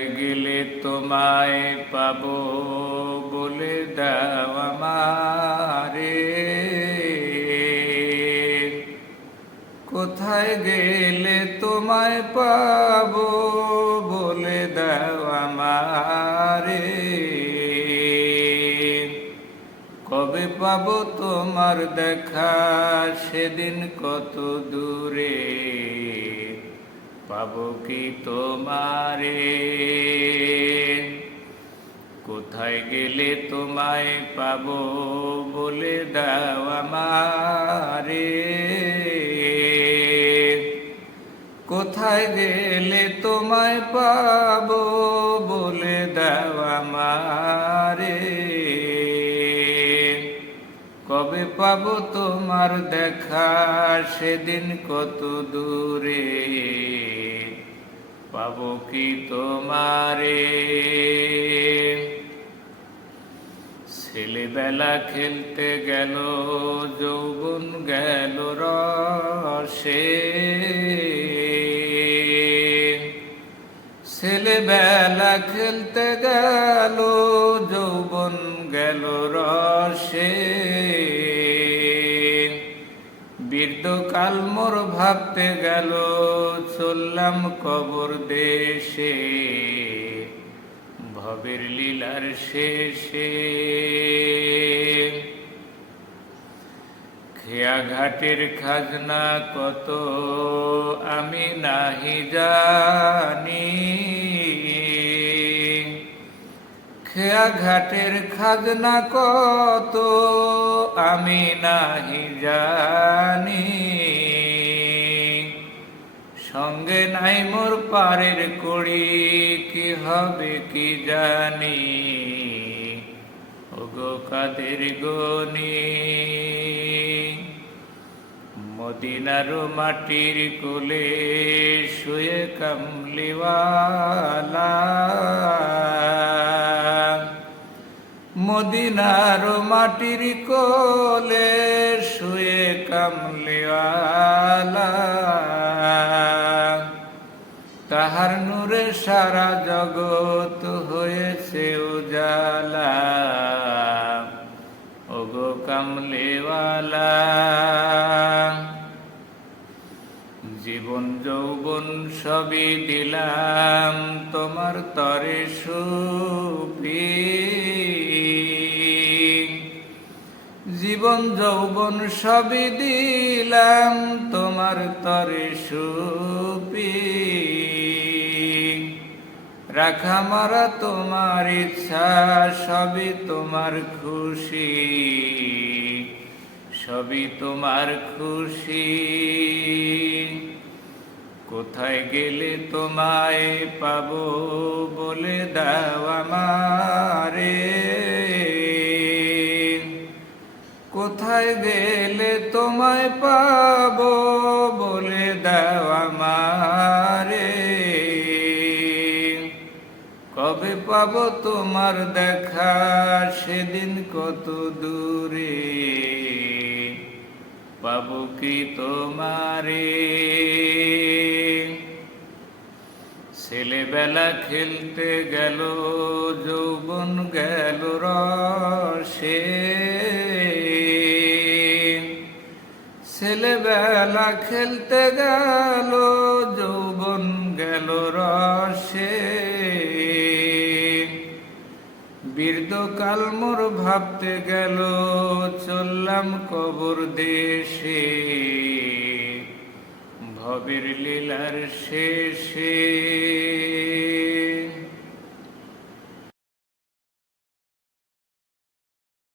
কোথায় গেলে তোমায় পাবো বলে দাও আমারে। কোথায় গেলে তোমায় পাবো বলে দাও আমারে। কবে পাবো তোমার দেখা সেদিন কত দূরে, পাবো কি তোমারে। কোথায় গেলে তোমায় পাবো বলে দাও আমারে। কোথায় গেলে তোমায় পাবো বলে দাও আমারে। কবে পাবো তোমার দেখা সেদিন কত দূরে, পাবো কি তোমারে। ছেলেবেলা খেলতে গেল যৌবন গেল রসে। ছেলেবেলা খেলতে গেল যৌবন গেল রসে। বৃদ্ধকাল মোর ভাবতে গেল চললাম কবর দেশে, ভবের লীলার শেষে। খেয়া ঘাটের খাজনা কত আমি নাহি জানি। খেয়া ঘাটের খাজনা কত আমি নাহি জানি। সঙ্গে নাই মোর পারের কড়ি, কি হবে কি জানি। ওগো কাদের গনি, মদিনার মাটির কোলে শুয়ে কামলিওয়ালা। মদিনার মাটির কোলে শুয়ে কামলিওয়ালা। তাহার নূরে সারা জগৎ হয়েছে উজালা। ওগো কামলিওয়ালা, জীবন যৌবন সবই দিলাম তোমার তরে সুপি। জীবন যৌবন সবই দিলাম তোমার তরে সুপি। রাখা মারা তোমার ইচ্ছা সবই তোমার খুশি, সবই তোমার খুশি। কোথায় গেলে তোমায় পাবো বলে দাও আমারে। কোথায় গেলে তোমায় পাবো বলে দাও আমারে। কবে পাবো তোমার দেখা সেদিন কত দূরে, পাবো কি তোমারে। ছেলেবেলা খেলতে গেল যৌবন গেল রসে। ছেলেবেলা খেলতে গেল যৌবন গেল রসে। বৃদ্ধকাল মোর ভাবতে গেল চললাম কবর দেশে, ভবের লীলার শেষে।